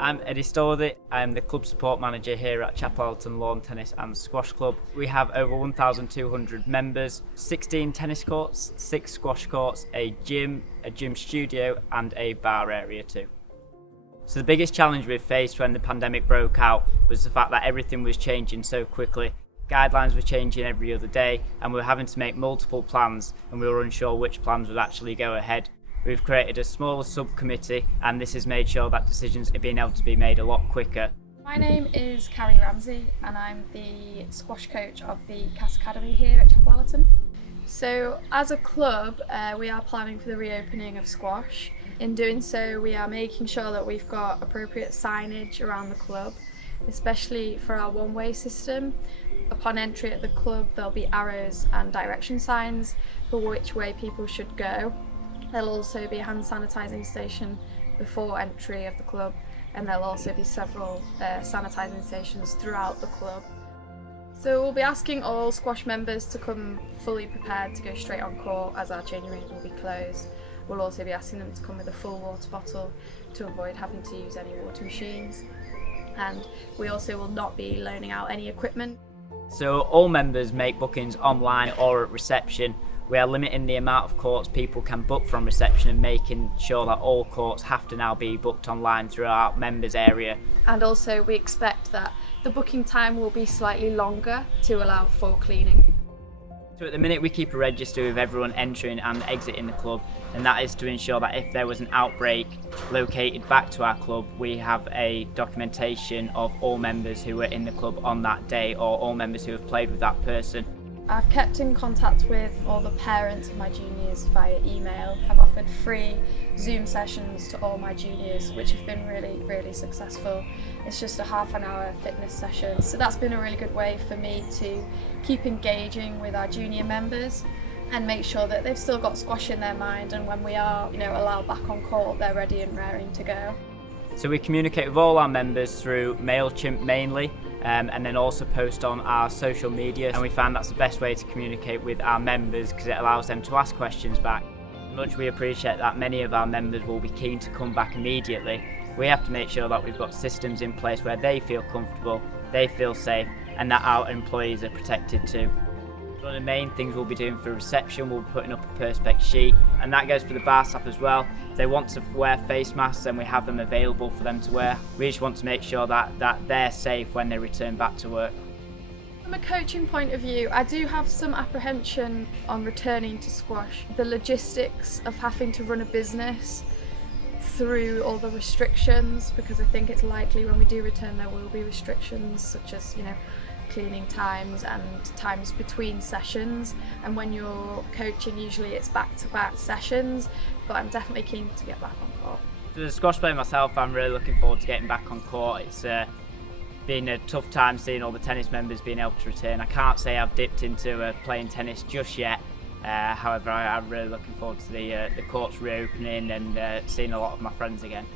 I'm Eddie Stordy. I'm the club support manager here at Allerton Lawn Tennis and Squash Club. We have over 1,200 members, 16 tennis courts, 6 squash courts, a gym studio and a bar area too. So the biggest challenge we faced when the pandemic broke out was the fact that everything was changing so quickly. Guidelines were changing every other day and we were having to make multiple plans and we were unsure which plans would actually go ahead. We've created a smaller subcommittee and this has made sure that decisions are being able to be made a lot quicker. My name is Carrie Ramsey and I'm the squash coach of the CAS Academy here at Allerton. So as a club we are planning for the reopening of squash. In doing so we are making sure that we've got appropriate signage around the club, especially for our one-way system. Upon entry at the club there'll be arrows and direction signs for which way people should go. There'll also be a hand sanitising station before entry of the club, and there'll also be several sanitising stations throughout the club. So we'll be asking all squash members to come fully prepared to go straight on court as our changing rooms will be closed. We'll also be asking them to come with a full water bottle to avoid having to use any water machines. And we also will not be loaning out any equipment. So all members make bookings online or at reception. We are limiting the amount of courts people can book from reception and making sure that all courts have to now be booked online through our members area. And also we expect that the booking time will be slightly longer to allow for cleaning. So at the minute we keep a register of everyone entering and exiting the club, and that is to ensure that if there was an outbreak located back to our club, we have a documentation of all members who were in the club on that day or all members who have played with that person. I've kept in contact with all the parents of my juniors via email. I've offered free Zoom sessions to all my juniors, which have been really successful. It's just a half an hour fitness session. So that's been a really good way for me to keep engaging with our junior members and make sure that they've still got squash in their mind, and when we are, allowed back on court, they're ready and raring to go. So we communicate with all our members through MailChimp mainly, and then also post on our social media, and we find that's the best way to communicate with our members because it allows them to ask questions back. Much we appreciate that many of our members will be keen to come back immediately. We have to make sure that we've got systems in place where they feel comfortable, they feel safe, and that our employees are protected too. One of the main things we'll be doing for reception, we'll be putting up a perspex sheet, and that goes for the bar staff as well. If they want to wear face masks, then we have them available for them to wear. We just want to make sure that they're safe when they return back to work. From a coaching point of view, I do have some apprehension on returning to squash. The logistics of having to run a business through all the restrictions, because I think it's likely when we do return there will be restrictions such as, cleaning times and times between sessions, and when you're coaching usually it's back-to-back sessions, but I'm definitely keen to get back on court. So as a squash player myself, I'm really looking forward to getting back on court. It's been a tough time seeing all the tennis members being able to return. I can't say I've dipped into playing tennis just yet, however I'm really looking forward to the courts reopening and seeing a lot of my friends again.